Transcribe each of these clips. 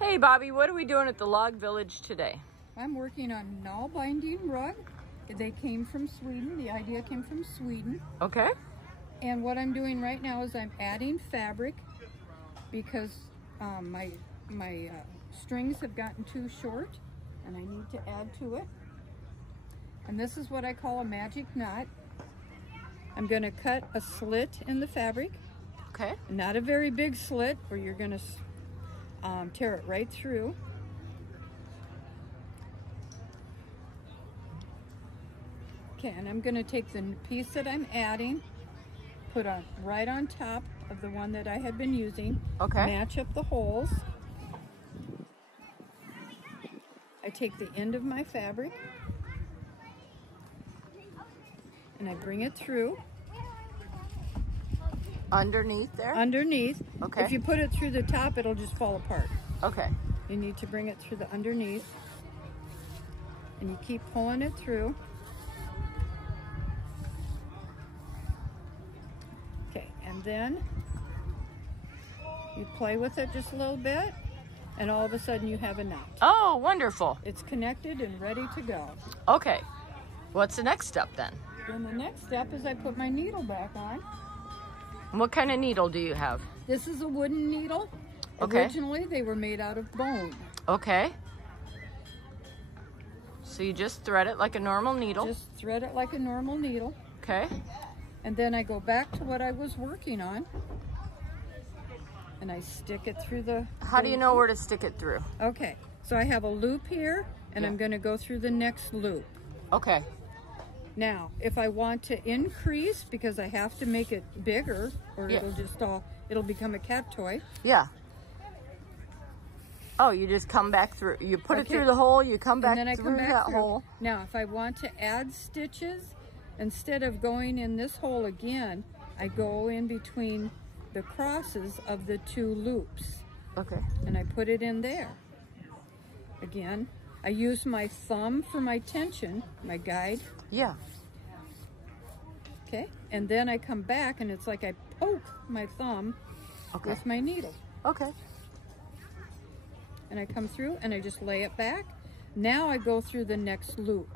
Hey Bobby, what are we doing at the log village today? I'm working on Nalbinding rug. They came from Sweden. The idea came from Sweden. Okay. And what I'm doing right now is I'm adding fabric because my strings have gotten too short and I need to add to it. And this is what I call a magic knot. I'm going to cut a slit in the fabric. Okay. Not a very big slit where you're going to tear it right through. Okay, and I'm going to take the piece that I'm adding, put on right on top of the one that I had been using. Okay. Match up the holes. I take the end of my fabric and I bring it through. Underneath there? Underneath. Okay. If you put it through the top, it'll just fall apart. Okay. You need to bring it through the underneath. And you keep pulling it through. Okay, and then you play with it just a little bit, and all of a sudden you have a knot. Oh, wonderful. It's connected and ready to go. Okay. What's the next step then? Then the next step is I put my needle back on. What kind of needle do you have? This is a wooden needle. Okay. Originally, they were made out of bone. Okay. So you just thread it like a normal needle? Just thread it like a normal needle. Okay. And then I go back to what I was working on. And I stick it through the... How do you know where to stick it through? Okay. So I have a loop here, and I'm going to go through the next loop. Okay. Now, if I want to increase, because I have to make it bigger, or it'll just it'll become a cat toy. Yeah. Oh, you just come back through. You put it through the hole, you come back through that hole. Now, if I want to add stitches, instead of going in this hole again, I go in between the crosses of the two loops. Okay. And I put it in there. Again, I use my thumb for my tension, my guide. Yeah. Okay, and then I come back and it's like I poke my thumb with my needle. Okay. And I come through and I just lay it back. Now I go through the next loop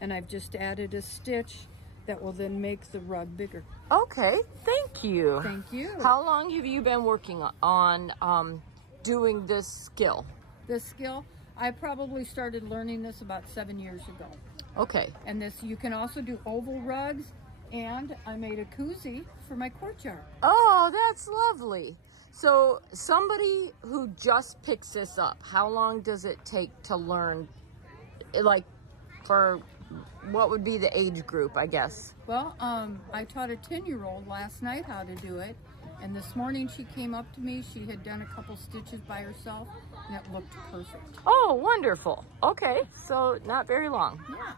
and I've just added a stitch that will then make the rug bigger. Okay, thank you. Thank you. How long have you been working on doing this skill? This skill? I probably started learning this about 7 years ago. Okay. And this, you can also do oval rugs, and I made a koozie for my courtyard. Oh, that's lovely. So somebody who just picks this up, how long does it take to learn, like for what would be the age group, I guess? Well, I taught a 10-year-old last night how to do it. And this morning she came up to me. She had done a couple stitches by herself and it looked perfect. Oh, wonderful. Okay, so not very long. Yeah.